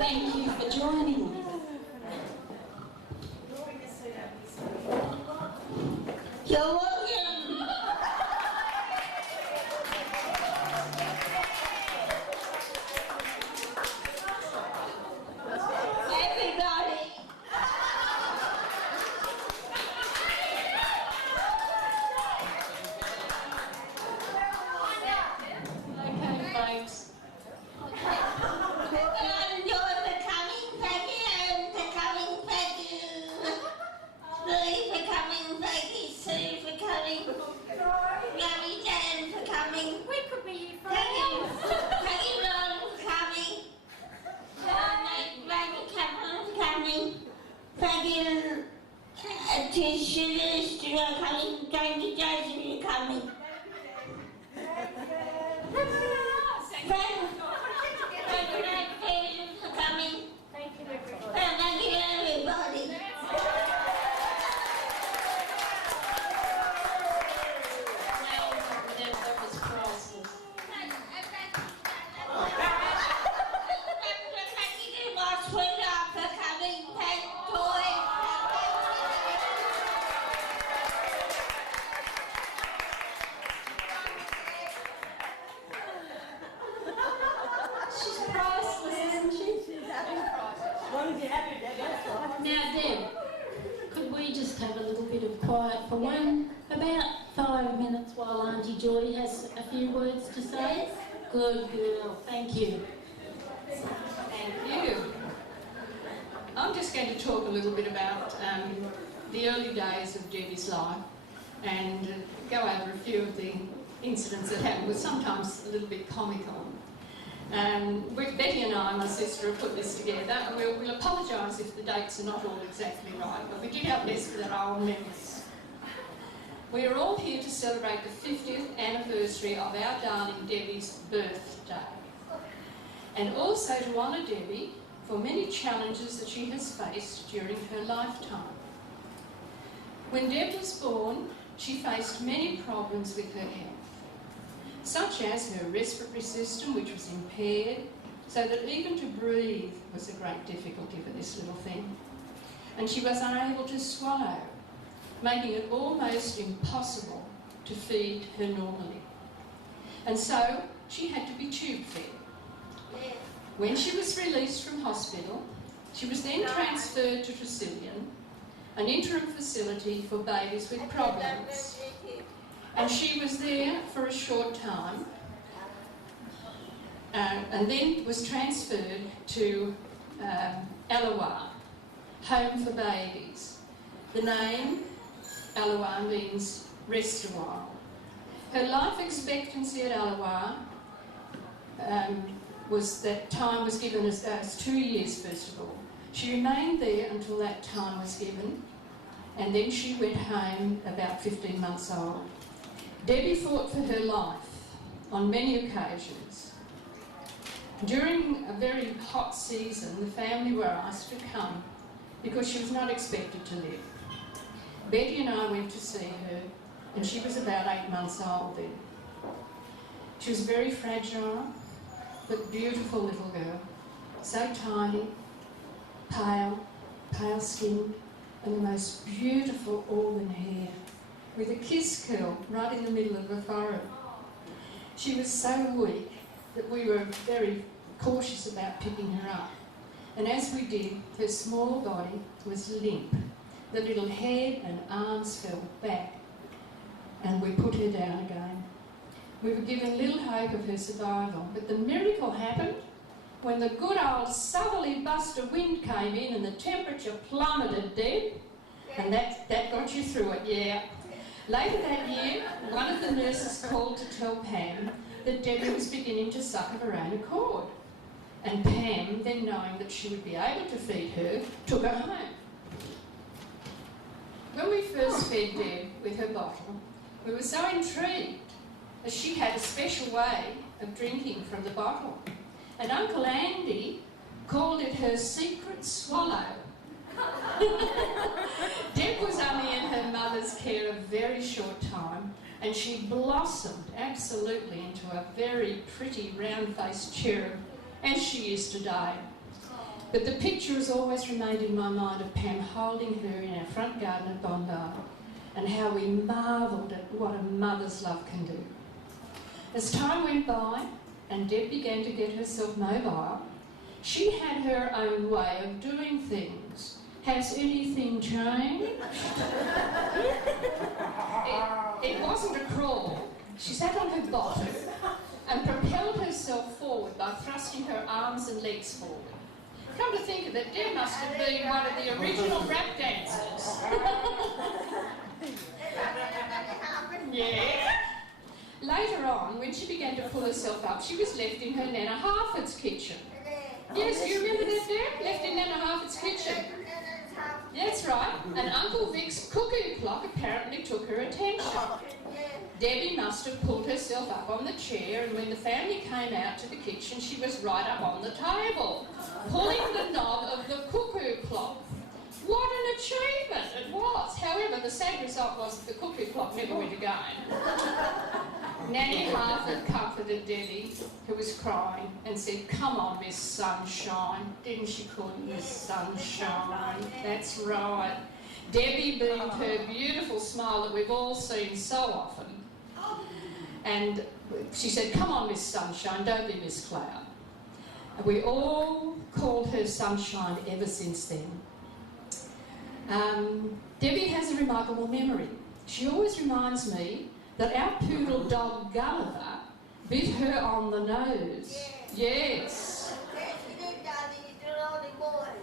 Thank you for joining me. You're welcome. Everybody. Okay, folks. We could be here for Thank you, Tisha, you're coming. Thank you, Joseph, you're coming. Thank you, everybody. Thank you, everybody. That was priceless. Thank you, my sweetheart, for coming. Thank Joy. She's priceless, isn't she? As long as you're happy, that's right. Now, Deb, could we just have a little bit of quiet for about 5 minutes while Auntie Joy has a few words to say? Good girl, thank you. Thank you. I'm just going to talk a little bit about the early days of Debbie's life and go over a few of the incidents that happened, was sometimes a little bit comical. Betty and I, my sister, have put this together, and we'll apologise if the dates are not all exactly right, but we did our best with our old memories. We are all here to celebrate the 50th anniversary of our darling Debbie's birthday, and also to honour Debbie for many challenges that she has faced during her lifetime. When Deb was born, she faced many problems with her health, such as her respiratory system, which was impaired, so that even to breathe was a great difficulty for this little thing. And she was unable to swallow, making it almost impossible to feed her normally. And so she had to be tube fed. When she was released from hospital, she was then transferred to Tresillian, an interim facility for babies with problems. And she was there for a short time, and then was transferred to Allawah, Home for Babies. The name Allawah means rest a while. Her life expectancy at Allawah was given as 2 years, first of all. She remained there until that time was given, and then she went home about 15 months old. Debbie fought for her life on many occasions. During a very hot season, the family were asked to come because she was not expected to live. Betty and I went to see her, and she was about 8 months old then. She was very fragile, but beautiful little girl, so tiny, pale skinned, and the most beautiful auburn hair, with a kiss curl right in the middle of her forehead. She was so weak that we were very cautious about picking her up. And as we did, her small body was limp. The little head and arms fell back, and we put her down again. We were given little hope of her survival, but the miracle happened when the good old southerly buster wind came in and the temperature plummeted, Deb, and that got you through it, yeah. Later that year, one of the nurses called to tell Pam that Debbie was beginning to suck of her own accord. And Pam, then knowing that she would be able to feed her, took her home. When we first fed Deb with her bottle, we were so intrigued as she had a special way of drinking from the bottle. And Uncle Andy called it her secret swallow. Deb was only in her mother's care a very short time, and she blossomed absolutely into a very pretty round-faced cherub, as she is today. But the picture has always remained in my mind of Pam holding her in our front garden at Bondi, and how we marvelled at what a mother's love can do. As time went by and Deb began to get herself mobile, she had her own way of doing things. Has anything changed? It wasn't a crawl. She sat on her bottom and propelled herself forward by thrusting her arms and legs forward. Come to think of it, Deb must have been one of the original rap dancers. Yeah. Later on, when she began to pull herself up, she was left in her Nana Harford's kitchen. Yes, you remember that, Deb? Left in Nana Harford's kitchen. That's right. And Uncle Vic's cuckoo clock apparently took her attention. Debbie must have pulled herself up on the chair, and when the family came out to the kitchen, she was right up on the table, pulling the knob of the cuckoo clock. What an achievement it was! However, the sad result was that the cuckoo clock never went again. Nanny Harford comforted Debbie, who was crying, and said, "Come on, Miss Sunshine." Didn't she call you Miss Sunshine? That's right. Debbie beamed her beautiful smile that we've all seen so often. And she said, "Come on, Miss Sunshine, don't be Miss Cloud." And we all called her Sunshine ever since then. Debbie has a remarkable memory. She always reminds me that our poodle dog Gulliver bit her on the nose. Yes.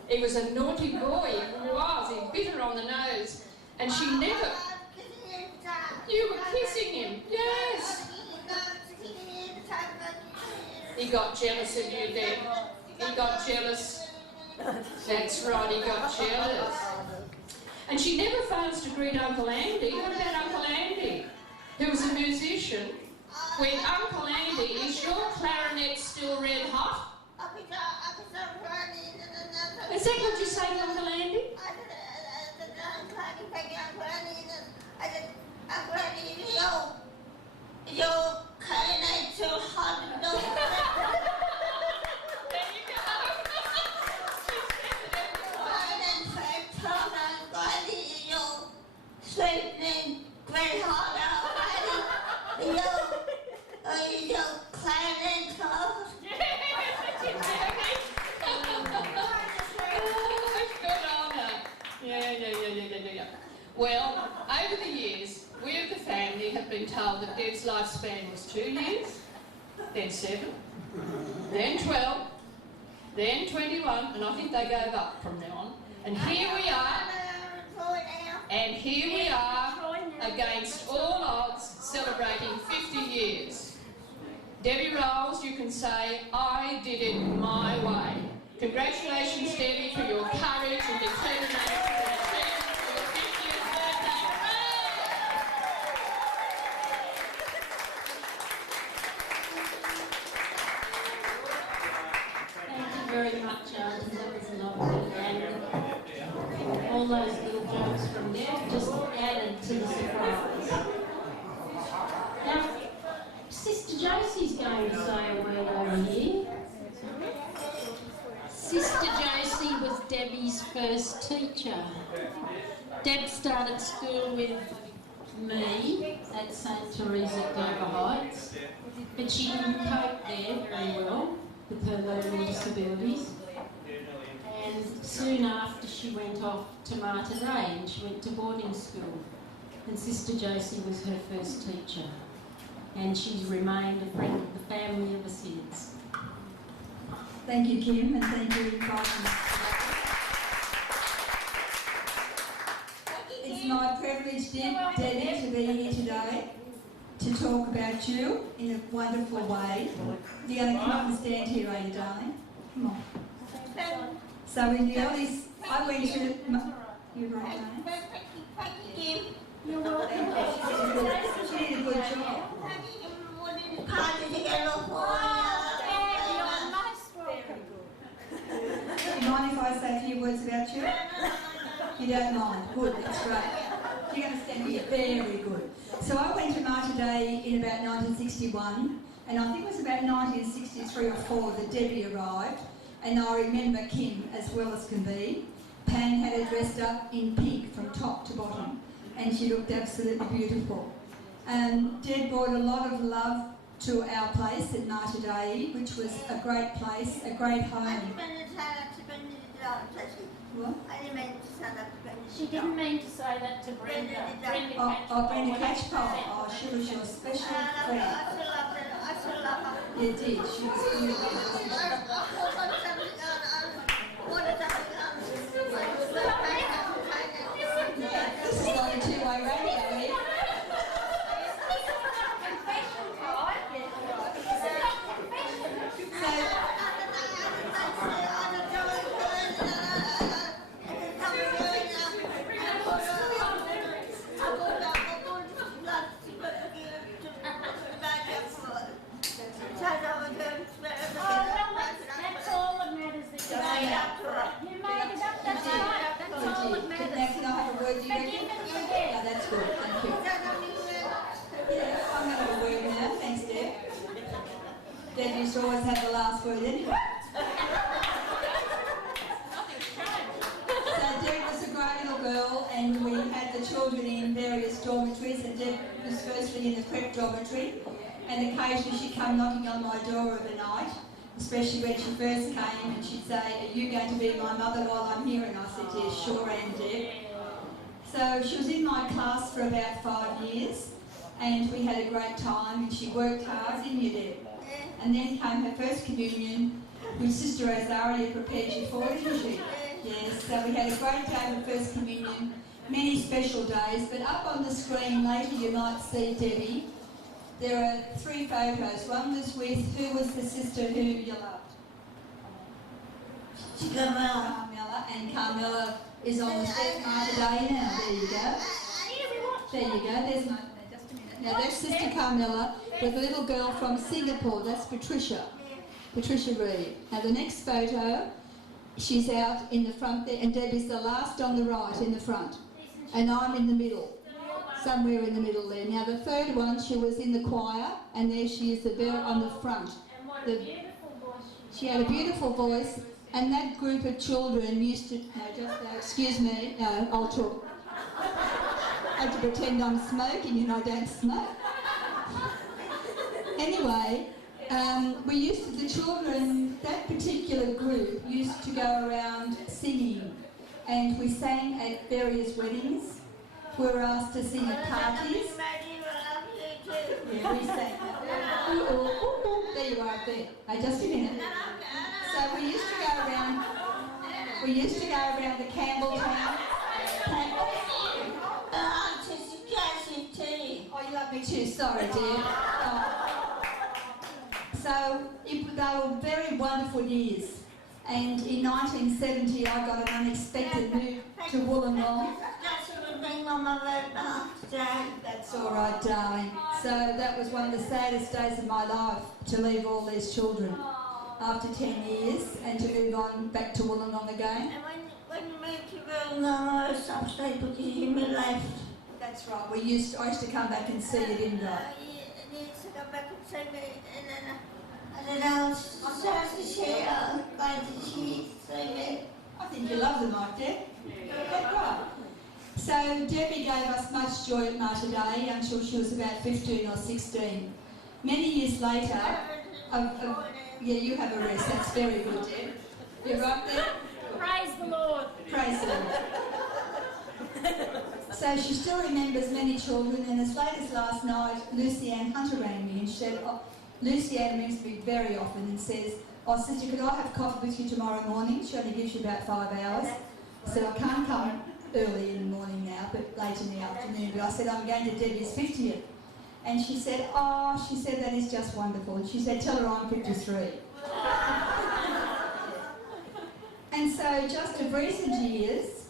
He was a naughty boy, he was. He bit her on the nose, and she never... You were kissing him, yes. He got jealous of you, Deb. He got jealous. That's right, he got jealous. And she never fails to greet Uncle Andy. What about Uncle Andy, who was a musician? When Uncle Andy, is your clarinet still red hot? Is that what you say to Uncle Andy? Your clarinet's so hot, no. Straightening very hard out, you know, clarinet toast. Good on her. Yeah. Well, over the years, we of the family have been told that Deb's lifespan was 2 years, then 7, then 12, then 21, and I think they gave up from now on. And here we are. And here we are, against all odds, celebrating 50 years. Debbie Rolls, you can say, "I did it my way." Congratulations, Debbie, for your courage and determination and achievement for the 50th birthday. Thank you very much, Auntie. That was lovely. And all those little jokes from Deb just added to the surprise. Now, Sister Josie's going to say a word over here. Sister Josie was Debbie's first teacher. Deb started school with me at St Teresa Dover Heights, but she didn't cope there very well with her learning disabilities. And soon after, she went off to Mater Dei and she went to boarding school. And Sister Josie was her first teacher. And she's remained a friend of the family ever since. Thank you, Kim, and thank you, Carson. It's my privilege, Debbie, to be here today to talk about you in a wonderful way. You're going to come up and stand here, are you, darling? Come on. So in the early... I went to... You're right, darling. Thank you, Kim. You're welcome. She did a good job. Do you mind if I say a few words about you? You don't mind? Good, that's great. You're going to stand here. Very good. So I went to Mater Dei in about 1961, and I think it was about 1963 or 4 that Debbie arrived. and I remember Kim as well as can be. Pam had her dressed up in pink from top to bottom, and she looked absolutely beautiful. Deb brought a lot of love to our place at Martadei, which was a great place, a great home. What? She didn't mean to say that to Brenda. Brenda Catchpole. Oh, she was your special friend. You did. She was good. This is like a two-way radio here. That's all that matters that you made up. You made it up, that's right. That's all that Now, matters. can I have a word, do you reckon? Forgive and No, forget. that's good. Thank you. Yeah, I'm going to have a word now. Thanks, Deb. Deb used to always have the last word anyway. So Deb was a great little girl, and we had the children in various dormitories, and Deb was firstly in the prep dormitory, and occasionally she'd come knocking on my door of a night, especially when she first came, and she'd say, "Are you going to be my mother while I'm here?" And I said, "Yes, sure am, Deb." So she was in my class for about 5 years, and we had a great time, and she worked hard, didn't you, Deb? And then came her first communion, which Sister Rosaria prepared you for, didn't she? Yes, so we had a great day of first communion, many special days, but up on the screen later you might see Debbie. There are 3 photos. One was with, who was the sister who you loved? Carmela, and Carmela is on the step today now. There you go. There you go. There's my, just a minute. Now that's Sister Carmela with a little girl from Singapore. That's Patricia Reed. Now the next photo, she's out in the front there, and Debbie's the last on the right in the front, and I'm in the middle. Somewhere in the middle there. Now the third one, she was in the choir, and there she is, on the front. She had a beautiful voice, and that group of children used to. Excuse me. No, I'll talk. I had to pretend I'm smoking, and I don't smoke. Anyway, the children, that particular group used to go around singing, and we sang at various weddings. We were asked to sing at parties. Yeah, we sang. There you are up there. Just a minute. So we used to go around the Campbelltown. Oh, you love me too. Sorry, dear. Oh. So they were very wonderful years. And in 1970, I got an unexpected move to Wollongong. That's all right, darling. So that was one of the saddest days of my life, to leave all these children after 10 years and to move on back to Wollongong again. And when you moved to Wollongong, some people did you left. That's right. I used to come back and see you, didn't I? You used to come back and see me, and then I was going to see me. I think you love them, like Deb. That's right. So Debbie gave us much joy at Martadei until she was about 15 or 16. Many years later, yeah, you have a rest. That's very good, Deb. You're right there? Praise the Lord. Praise the Lord. So she still remembers many children, and as late as last night, Lucy Ann Hunter rang me and said, Lucy Ann rings me very often and says, "Oh, sister, could I have coffee with you tomorrow morning?" She only gives you about 5 hours. So I can't come early in the morning now, but late in the afternoon. But I said, "I'm going to Debbie's 50th. And she said, that is just wonderful. And she said, "Tell her I'm 53. And so just of recent years,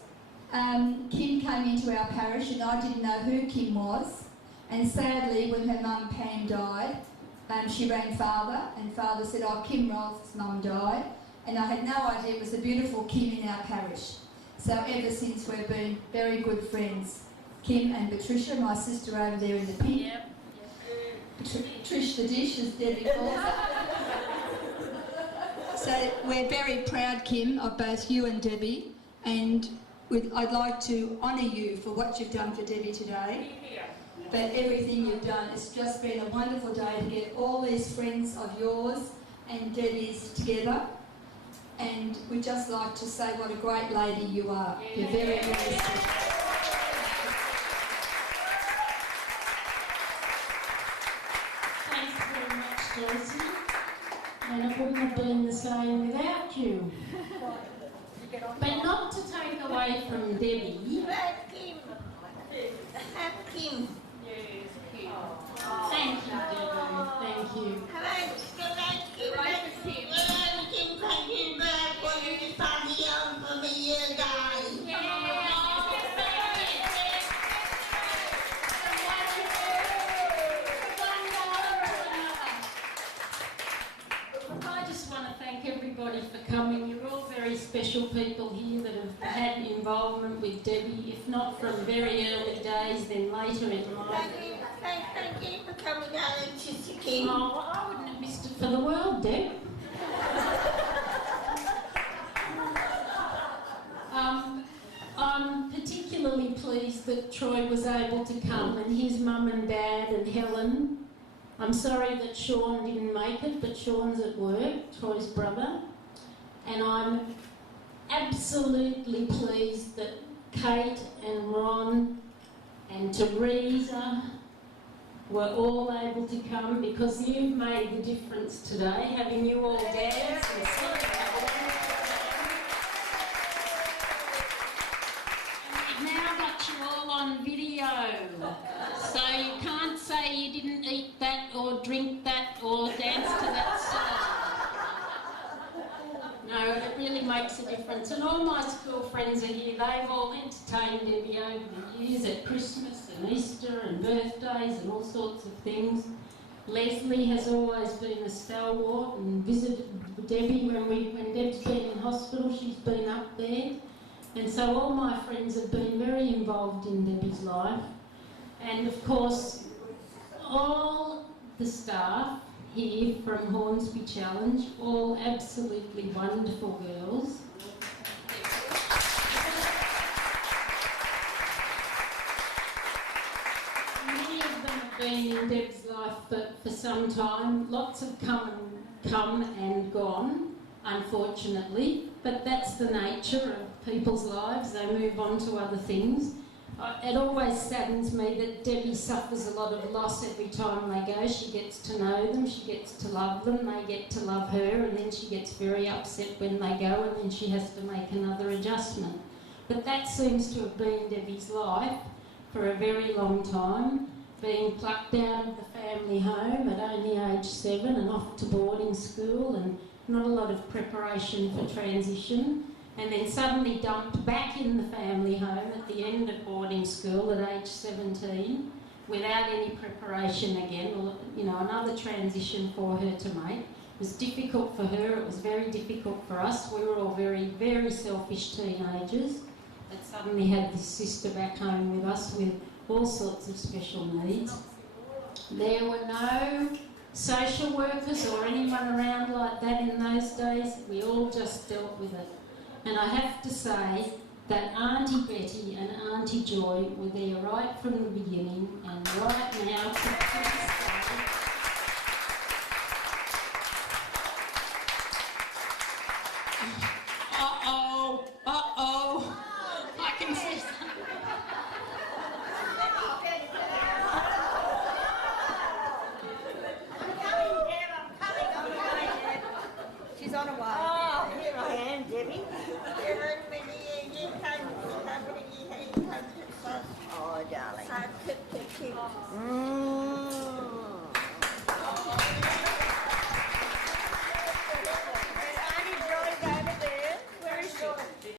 Kim came into our parish, and I didn't know who Kim was. And sadly, when her mum Pam died, she rang Father, and Father said, "Oh, Kim Rolfe's mum died." And I had no idea it was a beautiful Kim in our parish. So ever since, we've been very good friends. Kim and Patricia, my sister over there in the pink. Yep. Trish the dish, as Debbie calls her. So we're very proud, Kim, of both you and Debbie, and I'd like to honour you for what you've done for Debbie today. But everything you've done, it's just been a wonderful day to get all these friends of yours and Debbie's together. And we'd just like to say what a great lady you are. You're very, very special. Thanks very much, Josie. And it wouldn't have been the same without you. But not to take away from Debbie. Have Kim. Have Kim. Thank you, Debbie. Thank you. I just want to thank everybody for coming. You're all very special people here that have had involvement with Debbie, if not from very early days, then later in life. Thank you for coming out and Sister Kim. Oh, well, I wouldn't have missed it for the world, Deb. I'm particularly pleased that Troy was able to come, and his mum and dad and Helen. I'm sorry that Sean didn't make it, but Sean's at work, Troy's brother. And I'm absolutely pleased that Kate and Ron and Teresa were all able to come, because you've made the difference today, having you all dance and celebrate. And we've now got you all on video, so you can't say you didn't eat that or drink that or dance to that song. No, it really makes a difference. And all my school friends are here. They've all entertained Debbie over the years at Christmas and Easter and birthdays and all sorts of things. Leslie has always been a stalwart and visited Debbie when Deb's been in hospital. She's been up there. And so all my friends have been very involved in Debbie's life. And of course, all the staff here from Hornsby Challenge, all absolutely wonderful girls. Many of them have been in Deb's life for some time. Lots have come and gone, unfortunately, but that's the nature of people's lives. They move on to other things. It always saddens me that Debbie suffers a lot of loss every time they go. She gets to know them, she gets to love them, they get to love her, and then she gets very upset when they go, and then she has to make another adjustment. But that seems to have been Debbie's life for a very long time, being plucked out of the family home at only age 7 and off to boarding school, and not a lot of preparation for transition. And then suddenly dumped back in the family home at the end of boarding school at age 17 without any preparation again, or, you know, another transition for her to make. It was difficult for her, it was very difficult for us. We were all very, very selfish teenagers that suddenly had this sister back home with us with all sorts of special needs. There were no social workers or anyone around like that in those days. We all just dealt with it. And I have to say that Auntie Betty and Auntie Joy were there right from the beginning, and right now to this day.